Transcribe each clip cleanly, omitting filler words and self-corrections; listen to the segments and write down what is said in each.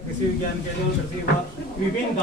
कृषि विज्ञान केंद्र और कृषि विभाग विभिन्न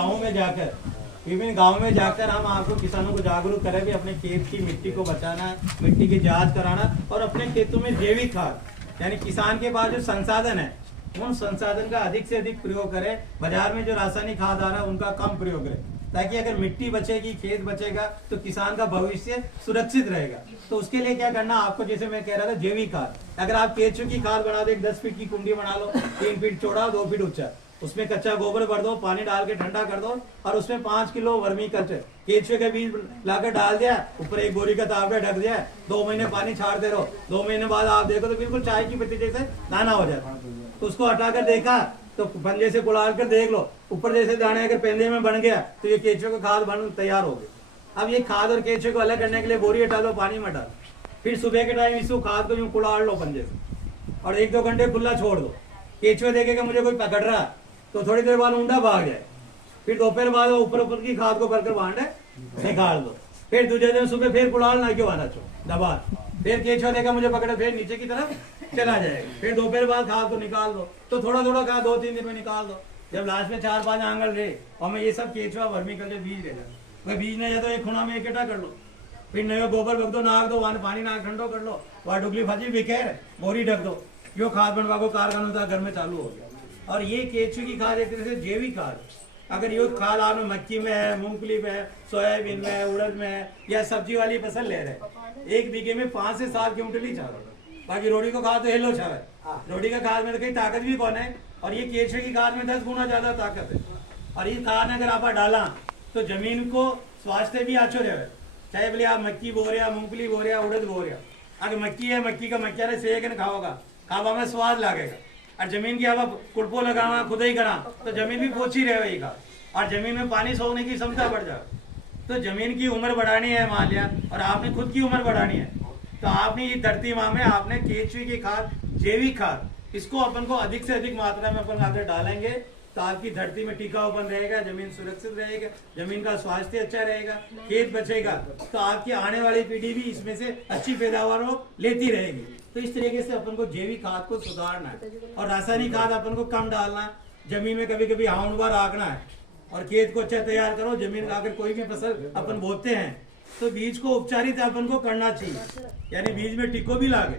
गाँव में जाकर हम आपको किसानों को जागरूक करें भी अपने खेत की मिट्टी को बचाना, मिट्टी की जांच कराना और अपने खेतों में जैविक खाद यानी किसान के पास जो संसाधन है उन संसाधन का अधिक से अधिक प्रयोग करें। बाजार में जो रासायनिक खाद आ रहा है उनका कम प्रयोग करें, ताकि अगर मिट्टी बचेगी, खेत बचेगा तो किसान का भविष्य सुरक्षित रहेगा। तो उसके लिए क्या करना आपको, जैसे मैं कह रहा था जैविक खाद, अगर आप केंचुए की खाद बना दो, 10 फीट की कुंडी बना लो, 3 फीट चौड़ा 2 फीट ऊंचा, उसमें कच्चा गोबर भर दो, पानी डाल के ठंडा कर दो और उसमें 5 किलो वर्मी कल्चर केंचुए के बीज लाकर डाल दिया, ऊपर एक बोरी का तावड़ा ढक दिया, 2 महीने पानी छाड़ते रहो, 2 महीने बाद आप देखो तो बिल्कुल चाय की पत्ती जैसे दाना हो जाता है। तो उसको हटाकर देखा तो पंजे से कुड़ाल कर देख लो, ऊपर जैसे दाने अगर पेंदे में बन गया तो ये केंचुए का खाद बन तैयार हो गया। अब ये खाद और केंचुए को अलग करने के लिए बोरी हटा दो, पानी में डालो, फिर सुबह के टाइम इसको खाद को यूं कुड़ाल लो पंजे से और 1-2 घंटे खुला छोड़ दो। केंचुए देखेगा मुझे कोई पकड़ रहा तो थोड़ी देर बाद ऊंडा भाग जाए, फिर दोपहर बाद ऊपर की खाद को भरकर बांटे निकाल दो, फिर दूसरे दिन सुबह फिर कुड़ाल ना क्यों आना छोड़ दबा, फिर केंचुआ देखा मुझे पकड़े फिर नीचे की तरफ चला जाएगा, फिर दोपहर बाद खाद को निकाल दो। तो थोड़ा थोड़ा खाद 2-3 दिन में निकाल दो, जब लास्ट में 4-5 आंगल रहे और मैं ये सब केंचुआ वर्मी कल्चर बीज ले जाए, वह बीज नहीं है तो एक खुना में इकट्ठा कर लो, फिर नए गोबर रख दो, नाक दो, वहां पानी नाक ठंडो कर लो, वहां डुगली भाजी बिखेर बोरी ढक दो, यो खाद बनवा को कारखाना था घर में चालू हो गया। और ये केंचुए की खाद एक तरह से जैविक खाद। अगर ये खाद आप मक्की में है, मूंगफली में है, सोयाबीन में है, उड़द में है या सब्जी वाली फसल ले रहे, 1 बीघे में 5 से 7 क्विंटल ही चावल, बाकी रोटी को खाद तो हेलो छावे, रोटी का खाद में तो कहीं ताकत भी कौन है, और ये केंचुए की खाद में 10 गुना ज्यादा ताकत है। और ये खाद अगर आप डाला तो जमीन को स्वास्थ्य भी अच्छो रहे, चाहे बोले आप मक्की बो रहे, मूंगफली बो रहे, उड़द बो रहे, अगर मक्की है मक्की का मक्या ने सेक न खाओगा, खावा में स्वाद लगेगा, और जमीन की आप कुड़पो लगावा खुद ही करा तो जमीन भी पोछी रहेगा और जमीन में पानी सोखने की क्षमता बढ़ जाए। तो जमीन की उम्र बढ़ानी है मान लिया और आपने खुद की उम्र बढ़ानी है, तो आपने ये धरती माँ में आपने केंचुए की खाद, जैविक खाद, इसको अपन को अधिक से अधिक मात्रा में अपन अगर डालेंगे तो आपकी धरती में टिकाऊपन रहेगा, जमीन सुरक्षित रहेगा, जमीन का स्वास्थ्य अच्छा रहेगा, खेत बचेगा, तो आपकी आने वाली पीढ़ी भी इसमें से अच्छी पैदावार लेती रहेगी। तो इस तरीके से अपन को जैविक खाद को सुधारना है और रासायनिक खाद अपन को कम डालना है, जमीन में कभी कभी हाउंडवार आंकना है और खेत को अच्छा तैयार करो। जमीन अगर कोई भी फसल अपन बोते हैं तो बीज को उपचारित अपन को करना चाहिए, यानी बीज में टिको भी लागे,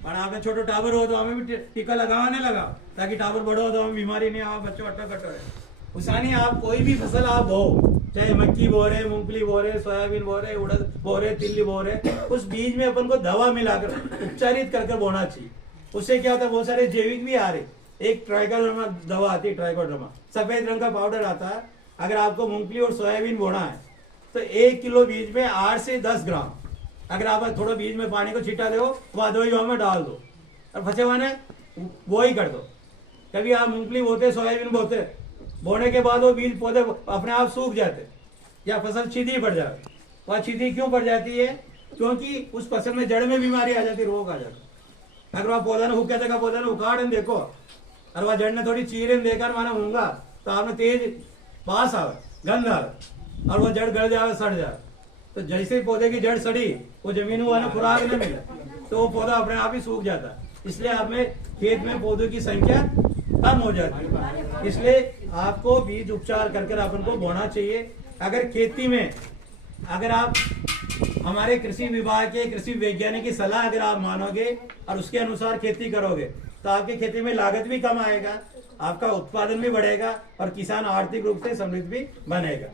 और आपने छोटो टावर हो तो हमें भी टीका लगाने लगा ताकि टावर बड़ो हो तो हमें बीमारी नहीं आवे, बच्चों अट्टा कट्टा है। उसानी आप कोई भी फसल आप बो, चाहे मक्की बो रहे, मूंगफली बो रहे, सोयाबीन बो रहे, उड़द बो रहे, तिल्ली बो रहे, उस बीज में अपन को दवा मिलाकर उपचारित करके बोना चाहिए। उससे क्या होता है, बहुत सारे जैविक भी आ रहे, एक ट्राइकोडर्मा दवा आती है, ट्राइकोडर्मा सफेद रंग का पाउडर आता है। अगर आपको मूंगफली और सोयाबीन बोना है तो 1 किलो बीज में 8 से 10 ग्राम, अगर आप थोड़ा बीज में पानी को छिटा दो वह दो में डाल दो और फंसे वाने वो ही कर दो। कभी आप मूंगफली बोते, सोयाबीन बोते, बोने के बाद वो बीज पौधे अपने आप सूख जाते या फसल सीधी पड़ जाती। वह सीधी क्यों पड़ जाती है? क्योंकि उस फसल में जड़ में बीमारी आ जाती, रोग आ जाता। अगर वह पौधा ने हुक्या था, पौधा ने उखाड़ देखो और वह जड़ ने थोड़ी चीरे देकर माना होगा तो आपने तेज पास आवे, गंध आवे और वह जड़ गल जाए, सड़ जाए। तो जैसे पौधे की जड़ सड़ी, वो जमीन हुआ ना खुराक नहीं मिला तो वो पौधा अपने आप ही सूख जाता है। इसलिए आपने खेत में पौधों की संख्या कम हो जाती है। इसलिए आपको बीज उपचार करके अपन को बोना चाहिए। अगर खेती में अगर आप हमारे कृषि विभाग के कृषि वैज्ञानिक की सलाह अगर आप मानोगे और उसके अनुसार खेती करोगे तो आपकी खेती में लागत भी कम आएगा, आपका उत्पादन भी बढ़ेगा और किसान आर्थिक रूप से समृद्ध भी बनेगा।